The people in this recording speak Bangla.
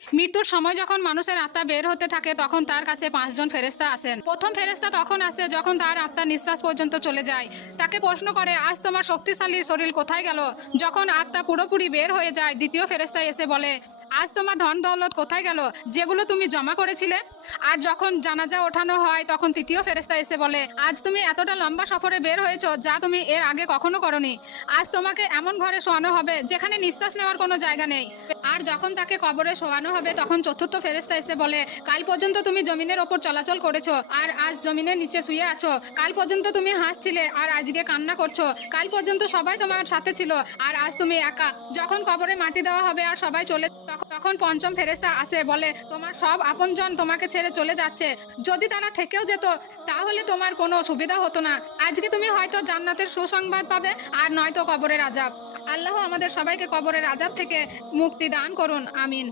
মৃত্যুর সময় যখন মানুষের আত্মা বের হতে থাকে তখন তার কাছে 5 জন ফেরেশতা আসেন। প্রথম ফেরেশতা তখন আসে যখন তার আত্মা নিঃশ্বাস পর্যন্ত চলে যায়। তাকে প্রশ্ন করে, আজ তোমার শক্তিশালী শরীর কোথায় গেল? যখন আত্মা পুরোপুরি বের হয়ে যায়, দ্বিতীয় ফেরেশতা এসে বলে, আজ তোমার ধন দৌলত কোথায় গেল, যেগুলো তুমি জমা করেছিলে? আর যখন জানাজা ওঠানো হয় তখন তৃতীয় ফেরেশতা এসে বলে, আজ তুমি এতটা লম্বা সফরে বের হয়েছো যা তুমি এর আগে কখনো করনি। আজ তোমাকে এমন ঘরে শোয়ানো হবে যেখানে নিঃশ্বাস নেওয়ার কোনো জায়গা নেই। আর যখন তাকে কবরে শোয়ানো হবে তখন চতুর্থ ফেরেশতা এসে বলে, কাল পর্যন্ত তুমি জমিনের ওপর চলাচল করেছো আর আজ জমিনের নিচে শুয়ে আছো। কাল পর্যন্ত তুমি হাসছিলে আর আজকে কান্না করছো। কাল পর্যন্ত সবাই তোমার সাথে ছিল আর আজ তুমি একা। যখন কবরে মাটি দেওয়া হবে আর সবাই চলে, তখন পঞ্চম ফেরেশতা আসে, বলে, তোমার সব আপনজন তোমাকে ছেড়ে চলে যাচ্ছে। যদি তারা থেকেও যেত তাহলে তোমার কোনো সুবিধা হতো না। আজকে তুমি হয়তো জান্নাতের সুসংবাদ পাবে আর নয়তো কবরের আযাব। আল্লাহ আমাদের সবাইকে কবরের আযাব থেকে মুক্তি দান করুন, আমিন।